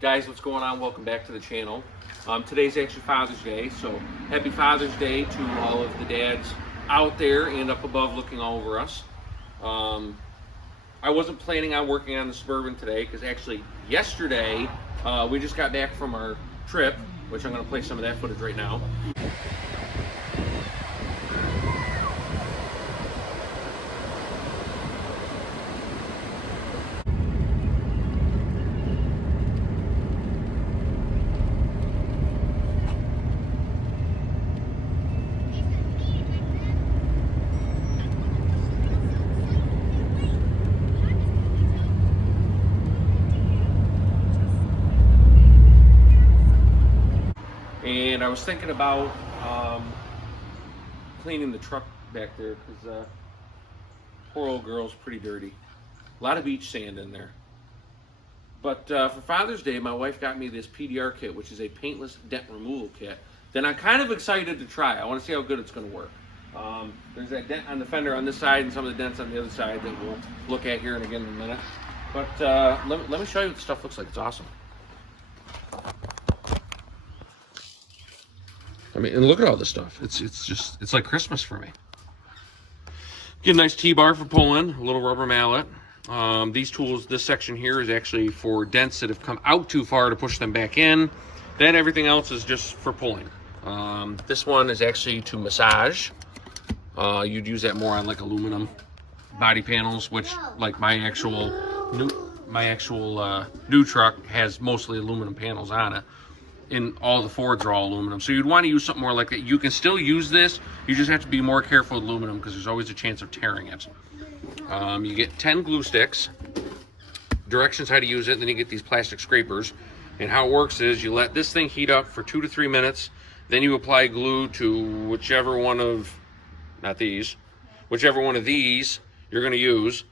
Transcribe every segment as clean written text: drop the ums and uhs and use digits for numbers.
Guys, what's going on? Welcome back to the channel. Today's actually Father's Day, so happy Father's Day to all of the dads out there and up above looking over us. I wasn't planning on working on the Suburban today because actually yesterday we just got back from our trip, which I'm going to play some of that footage right now. And I was thinking about cleaning the truck back there because poor old girl's pretty dirty. A lot of beach sand in there. But for Father's Day, my wife got me this PDR kit, which is a paintless dent removal kit that I'm kind of excited to try. I want to see how good it's going to work. There's that dent on the fender on this side and some of the dents on the other side that we'll look at here and again in a minute. But let me show you what the stuff looks like. It's awesome. I mean, and look at all this stuff. It's like Christmas for me. Get a nice T-bar for pulling, a little rubber mallet. These tools, this section here is actually for dents that have come out too far to push them back in. Then everything else is just for pulling. This one is actually to massage. You'd use that more on like aluminum body panels, which like my actual new truck has mostly aluminum panels on it. And all the Fords are all aluminum, so you'd want to use something more like that. You can still use this, you just have to be more careful with aluminum because there's always a chance of tearing it. You get 10 glue sticks, directions how to use it, and then you get these plastic scrapers. And how it works is you let this thing heat up for 2 to 3 minutes, then you apply glue to whichever one of these you're going to use.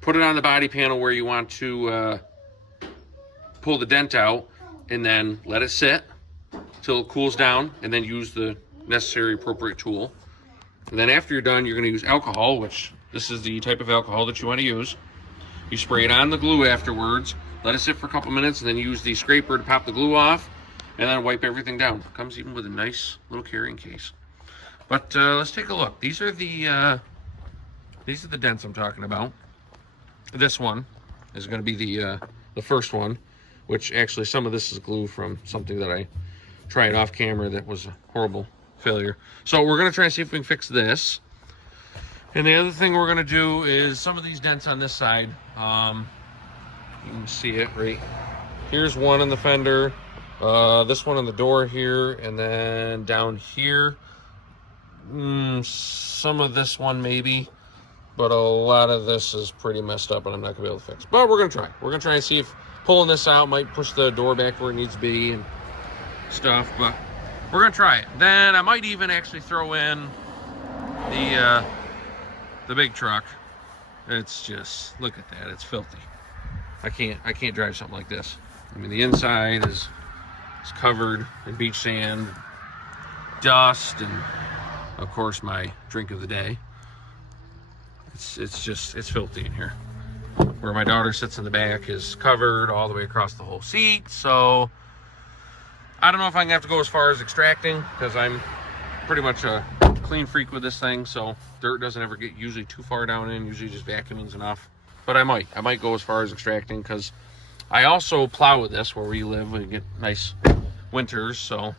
Put it on the body panel where you want to pull the dent out, and then let it sit till it cools down, and then use the necessary appropriate tool. And then after you're done, you're going to use alcohol, which this is the type of alcohol that you want to use. You spray it on the glue afterwards, let it sit for a couple minutes, and then use the scraper to pop the glue off, and then wipe everything down. It comes even with a nice little carrying case. But let's take a look. These are the dents I'm talking about. This one is going to be the first one, which actually some of this is glue from something that I tried off camera that was a horrible failure. So we're gonna try and see if we can fix this. And the other thing we're gonna do is some of these dents on this side. You can see it right. Here's one in the fender, this one on the door here, and then down here. Some of this one maybe, but a lot of this is pretty messed up and I'm not gonna be able to fix. But we're gonna try. We're gonna try and see if pulling this out might push the door back where it needs to be and stuff, but we're gonna try it. Then I might even actually throw in the big truck. It's just, look at that, it's filthy. I can't drive something like this. I mean, the inside is covered in beach sand, dust, and of course my drink of the day. It's filthy in here. Where my daughter sits in the back is covered all the way across the whole seat. So I don't know if I'm gonna have to go as far as extracting, because I'm pretty much a clean freak with this thing, so dirt doesn't ever get usually too far down in. Usually just vacuuming's enough. But I might go as far as extracting, because I also plow with this where we live. We get nice winters. So,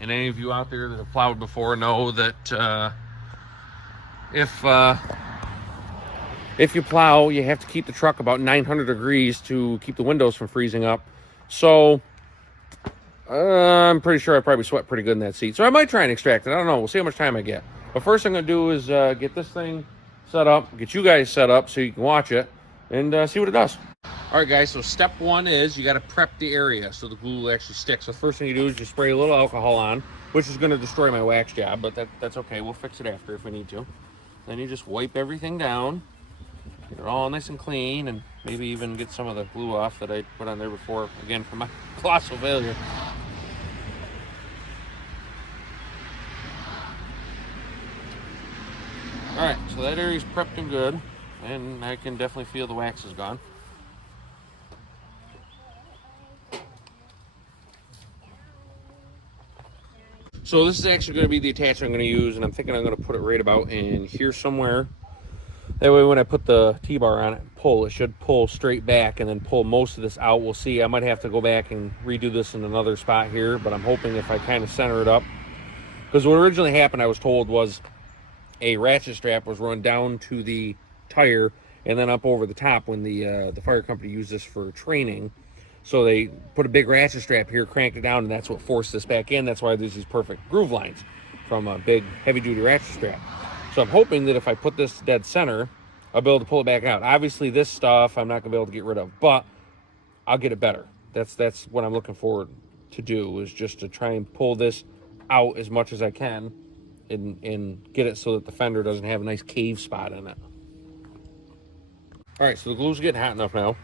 and any of you out there that have plowed before know that if you plow, you have to keep the truck about 900 degrees to keep the windows from freezing up. So I'm pretty sure I probably sweat pretty good in that seat. So I might try and extract it. I don't know. We'll see how much time I get. But first thing I'm going to do is get this thing set up, get you guys set up so you can watch it and see what it does. All right, guys. So step one is you got to prep the area so the glue will actually stick. So the first thing you do is you spray a little alcohol on, which is going to destroy my wax job, but that's okay. We'll fix it after if we need to. Then you just wipe everything down. Get it all nice and clean, and maybe even get some of the glue off that I put on there before, again, for my colossal failure. All right, so that area's prepped and good, and I can definitely feel the wax is gone. So this is actually going to be the attachment I'm going to use, and I'm thinking I'm going to put it right about in here somewhere. That way when I put the T-bar on it and pull, it should pull straight back and then pull most of this out. We'll see. I might have to go back and redo this in another spot here, but I'm hoping if I kind of center it up. Because what originally happened, I was told, was a ratchet strap was run down to the tire and then up over the top when the fire company used this for training. So they put a big ratchet strap here, cranked it down, and that's what forced this back in. That's why there's these perfect groove lines from a big heavy-duty ratchet strap. So I'm hoping that if I put this dead center, I'll be able to pull it back out. Obviously, this stuff I'm not going to be able to get rid of, but I'll get it better. That's what I'm looking forward to do, is just to try and pull this out as much as I can and get it so that the fender doesn't have a nice cave spot in it. All right, so the glue's getting hot enough now.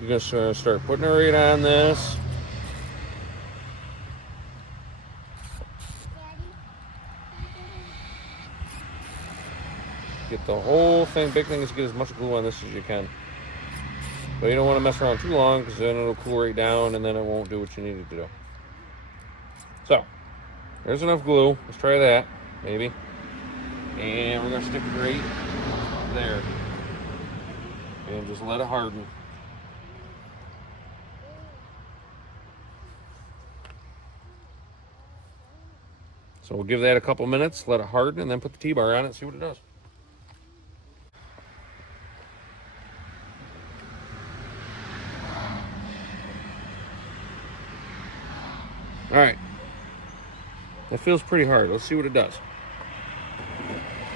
You're going to start putting it right on this. Get the whole thing. Big thing is get as much glue on this as you can. But you don't want to mess around too long, because then it'll cool right down and then it won't do what you need it to do. So, there's enough glue. Let's try that, maybe. And we're going to stick it right there. And just let it harden. So we'll give that a couple minutes, let it harden, and then put the T-bar on it and see what it does. All right. That feels pretty hard. Let's see what it does.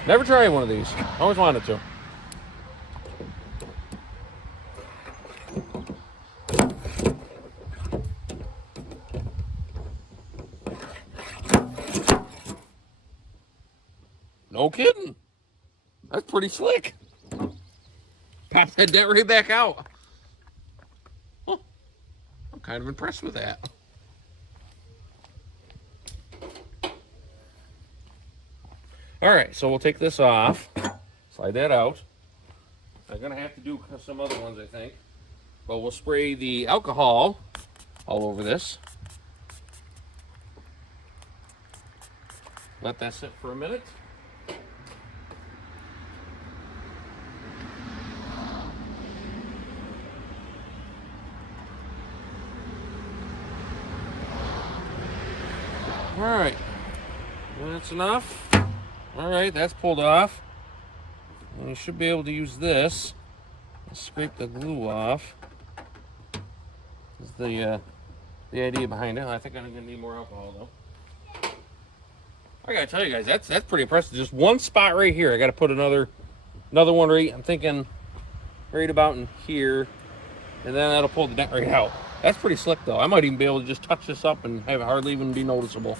Never tried one of these. Always wanted to. No kidding. That's pretty slick. Pop that dent right back out. Huh. I'm kind of impressed with that. All right, so we'll take this off, slide that out. I'm gonna have to do some other ones, I think, but we'll spray the alcohol all over this. Let that sit for a minute. All right, that's enough. All right, that's pulled off. And you should be able to use this and scrape the glue off. That's the idea behind it. I think I'm gonna need more alcohol though. I gotta tell you guys, that's pretty impressive. Just one spot right here. I gotta put another one right. I'm thinking right about in here, and then that'll pull the dent right out. That's pretty slick though. I might even be able to just touch this up and have it hardly even be noticeable.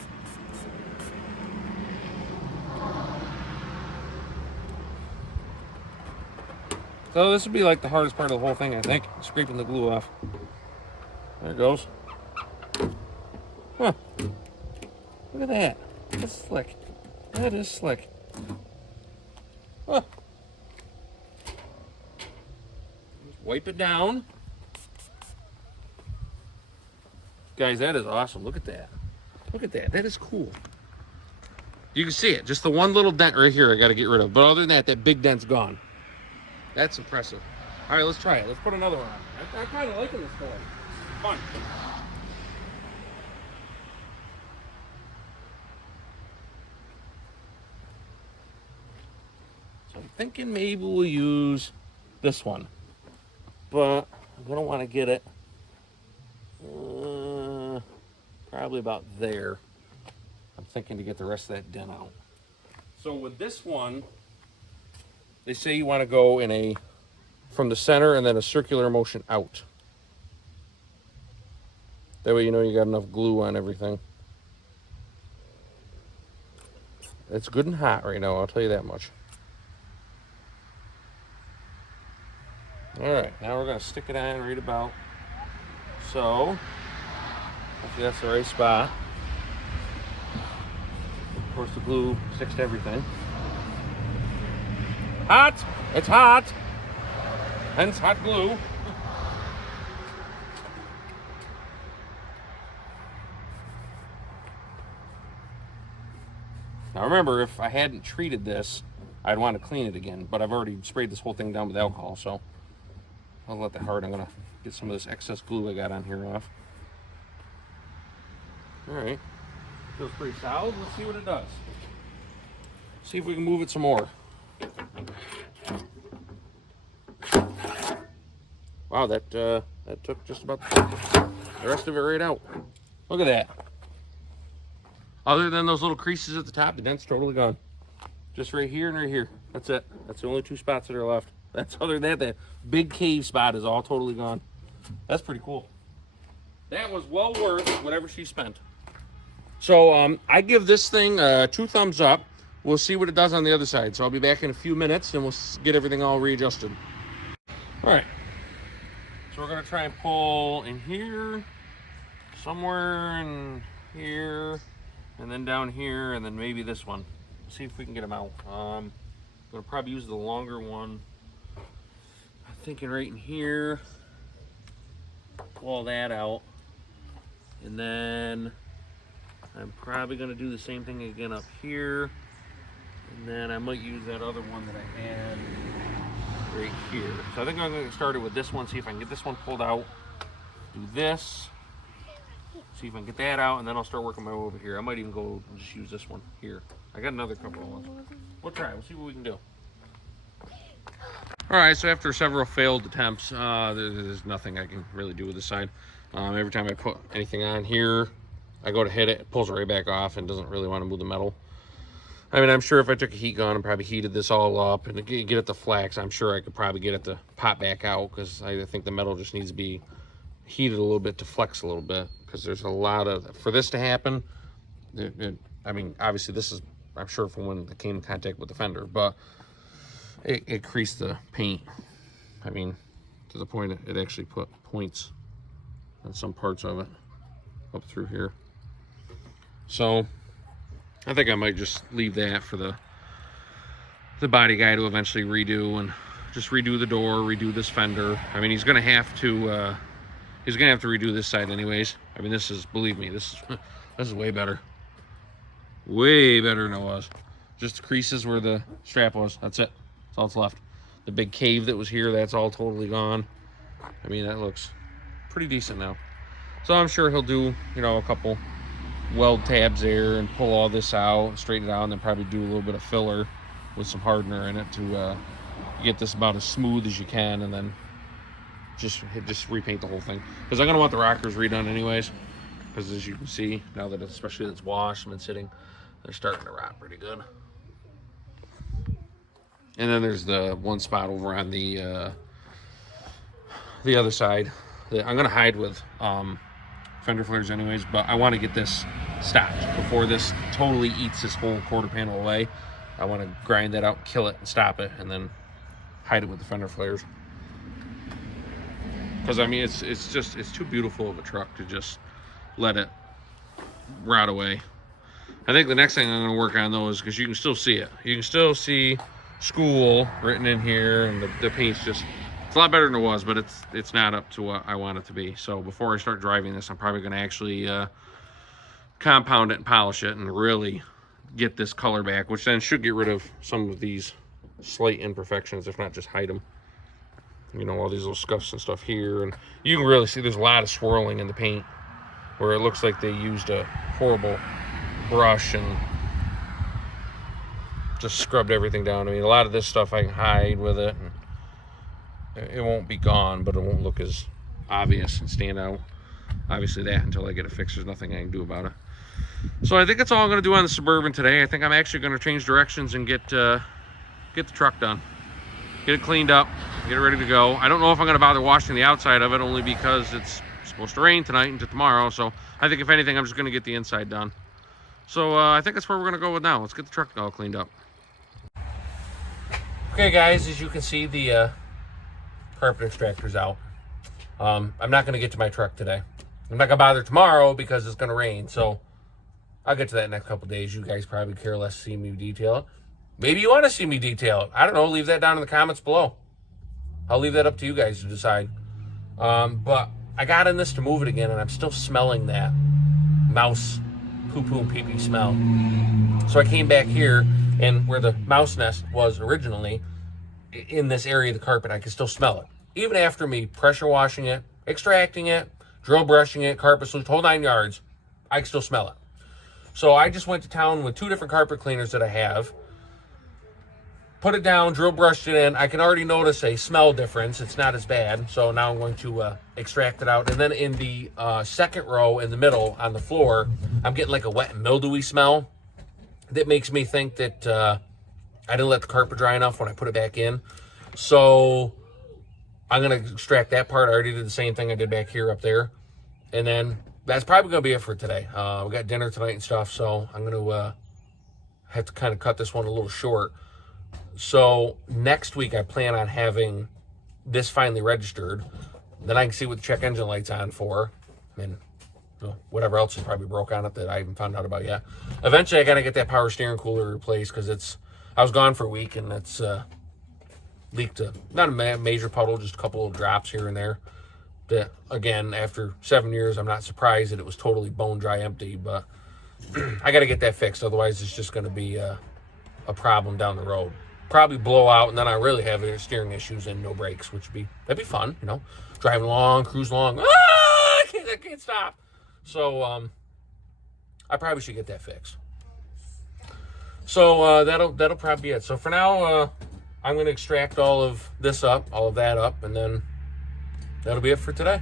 So this would be like the hardest part of the whole thing, I think, scraping the glue off. There it goes. Huh. Look at that. That's slick. That is slick. Huh. Wipe it down. Guys, that is awesome. Look at that. Look at that. That is cool. You can see it. Just the one little dent right here I got to get rid of. But other than that, that big dent's gone. That's impressive. All right, let's try it. Let's put another one on. I'm kind of liking this toy. It's fun. So I'm thinking maybe we'll use this one. But I'm going to want to get it probably about there. I'm thinking to get the rest of that dent out. So with this one, they say you want to go in from the center and then a circular motion out. That way you know you got enough glue on everything. It's good and hot right now, I'll tell you that much. All right, now we're gonna stick it on right about so. Hopefully that's the right spot. Of course the glue sticks to everything. Hot! It's hot! Hence hot glue. Now remember, if I hadn't treated this, I'd want to clean it again, but I've already sprayed this whole thing down with alcohol, so I'll let that hard. I'm gonna get some of this excess glue I got on here off. All right, feels pretty solid. Let's see what it does. See if we can move it some more. Wow, that took just about the rest of it right out. Look at that. Other than those little creases at the top, the dent's totally gone. Just right here and right here. That's it. That's the only two spots that are left. That's other than that big cave spot is all totally gone. That's pretty cool. That was well worth whatever she spent. So I give this thing 2 thumbs up. We'll see what it does on the other side. So I'll be back in a few minutes and we'll get everything all readjusted. All right. So we're gonna try and pull in here, somewhere in here, and then down here, and then maybe this one. See if we can get them out. I'm gonna probably use the longer one. I'm thinking right in here. Pull all that out, and then I'm probably gonna do the same thing again up here, and then I might use that other one that I had right here. So I think I'm gonna get started with this one, see if I can get this one pulled out, do this, see if I can get that out, and then I'll start working my way over here. I might even go and just use this one here. I got another couple of ones. We'll try, we'll see what we can do. All right, so after several failed attempts, there's nothing I can really do with this side. Every time I put anything on here, I go to hit it, it pulls it right back off and doesn't really want to move the metal. I mean, I'm sure if I took a heat gun and probably heated this all up and get it to flex, I'm sure I could probably get it to pop back out, because I think the metal just needs to be heated a little bit to flex a little bit, because there's a lot of, for this to happen, I mean, obviously this is, I'm sure, from when it came in contact with the fender, but it creased the paint. I mean, to the point it actually put points on some parts of it up through here. So I think I might just leave that for the body guy to eventually redo, and just redo the door, redo this fender. I mean, he's gonna have to redo this side anyways. I mean, this is, believe me, this is way better. Way better than it was. Just the creases where the strap was. That's it. That's all that's left. The big cave that was here, that's all totally gone. I mean, that looks pretty decent now. So I'm sure he'll do, you know, a couple weld tabs there and pull all this out, straighten it out, and then probably do a little bit of filler with some hardener in it to get this about as smooth as you can, and then just repaint the whole thing. Because I'm gonna want the rockers redone anyways. Because as you can see, now that it's, especially that it's washed and been sitting, they're starting to rot pretty good. And then there's the one spot over on the other side that I'm gonna hide with fender flares anyways, but I want to get this stopped before this totally eats this whole quarter panel away. I want to grind that out, kill it, and stop it, and then hide it with the fender flares. Because I mean, it's too beautiful of a truck to just let it rot away. I think the next thing I'm going to work on though is, because you can still see it. You can still see school written in here, and the paint's just, it's a lot better than it was, but it's not up to what I want it to be. So before I start driving this, I'm probably going to actually compound it and polish it and really get this color back, which then should get rid of some of these slight imperfections, if not just hide them. You know, all these little scuffs and stuff here, and you can really see there's a lot of swirling in the paint where it looks like they used a horrible brush and just scrubbed everything down. I mean, a lot of this stuff I can hide with it, and it won't be gone, but it won't look as obvious and stand out. Obviously that, until I get it fixed, there's nothing I can do about it. So I think that's all I'm going to do on the Suburban today. I think I'm actually going to change directions and get the truck done. Get it cleaned up, get it ready to go. I don't know if I'm going to bother washing the outside of it, only because it's supposed to rain tonight into tomorrow. So I think if anything, I'm just going to get the inside done. So I think that's where we're going to go with now. Let's get the truck all cleaned up. Okay guys, as you can see, the carpet extractor's out. I'm not going to get to my truck today. I'm not going to bother tomorrow because it's going to rain. So I'll get to that in the next couple days. You guys probably care less to see me detail it. Maybe you want to see me detail it. I don't know. Leave that down in the comments below. I'll leave that up to you guys to decide. But I got in this to move it again, and I'm still smelling that mouse poo-poo and pee-pee smell. So I came back here, and where the mouse nest was originally, in this area of the carpet, I could still smell it. Even after me pressure washing it, extracting it, drill brushing it, carpet solution, whole 9 yards, I can still smell it. So I just went to town with 2 different carpet cleaners that I have, put it down, drill brushed it in. I can already notice a smell difference. It's not as bad. So now I'm going to extract it out. And then in the second row in the middle on the floor, I'm getting like a wet and mildewy smell. That makes me think that I didn't let the carpet dry enough when I put it back in. So I'm going to extract that part. I already did the same thing I did back here up there. And then that's probably going to be it for today. We got dinner tonight and stuff, so I'm going to have to kind of cut this one a little short. So next week I plan on having this finally registered. Then I can see what the check engine light's on for. And whatever else is probably broke on it that I haven't found out about yet. Eventually I got to get that power steering cooler replaced because I was gone for a week and it's leaked not a major puddle, just a couple of drops here and there. That, again, after 7 years, I'm not surprised that it was totally bone dry empty, but I got to get that fixed. Otherwise, it's just going to be a problem down the road. Probably blow out, and then I really have steering issues and no brakes, that'd be fun, driving along, cruise along. I can't stop. So I probably should get that fixed. So that'll probably be it. So for now, I'm going to extract all of that up, and then that'll be it for today.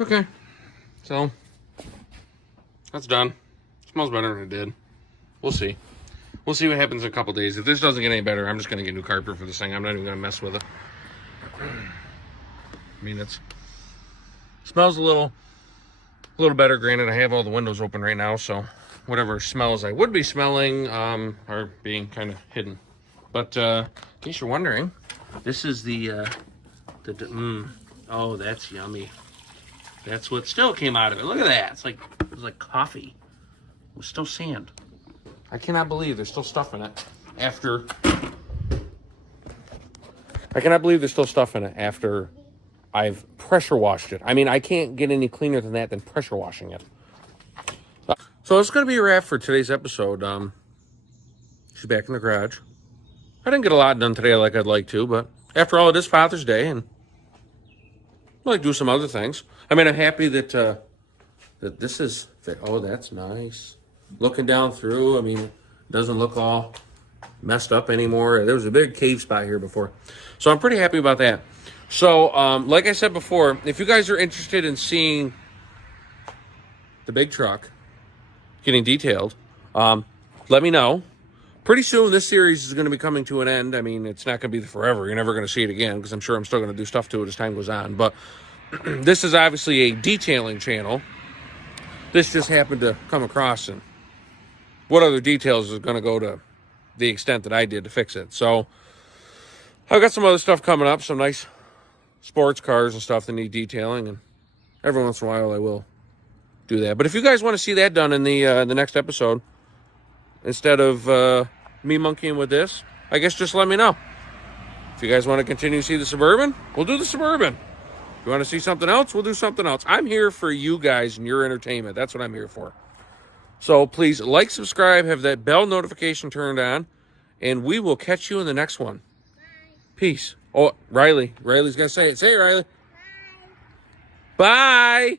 Okay, so that's done. Smells better than it did. We'll see. We'll see what happens in a couple days. If this doesn't get any better, I'm just going to get new carpet for this thing. I'm not even going to mess with it. I mean, it smells a little better. Granted, I have all the windows open right now, so whatever smells I would be smelling are being kind of hidden. But in case you're wondering, this is oh, that's yummy. That's what still came out of it. Look at that. It was like coffee. It was still sand. I cannot believe there's still stuff in it after I've pressure washed it. I mean, I can't get any cleaner than that than pressure washing it. So it's going to be a wrap for today's episode. She's back in the garage. I didn't get a lot done today like I'd like to, but after all, it is Father's Day, and I like to do some other things. I mean, I'm happy that that this is, oh, that's nice. Looking down through, I mean, it doesn't look all messed up anymore. There was a big cave spot here before. So I'm pretty happy about that. So, like I said before, if you guys are interested in seeing the big truck getting detailed, let me know. Pretty soon, this series is going to be coming to an end. I mean, it's not going to be forever. You're never going to see it again because I'm sure I'm still going to do stuff to it as time goes on. But this is obviously a detailing channel. This just happened to come across, and what other details is going to go to the extent that I did to fix it. So I've got some other stuff coming up, some nice sports cars and stuff that need detailing, and every once in a while I will do that. But if you guys want to see that done in the next episode, instead of me monkeying with this, I guess just let me know. If you guys want to continue to see the Suburban, we'll do the Suburban. If you want to see something else, we'll do something else. I'm here for you guys and your entertainment. That's what I'm here for. So please like, subscribe, have that bell notification turned on, and we will catch you in the next one. Bye. Peace. Oh, Riley's got to say it. Say it, Riley. Bye. Bye.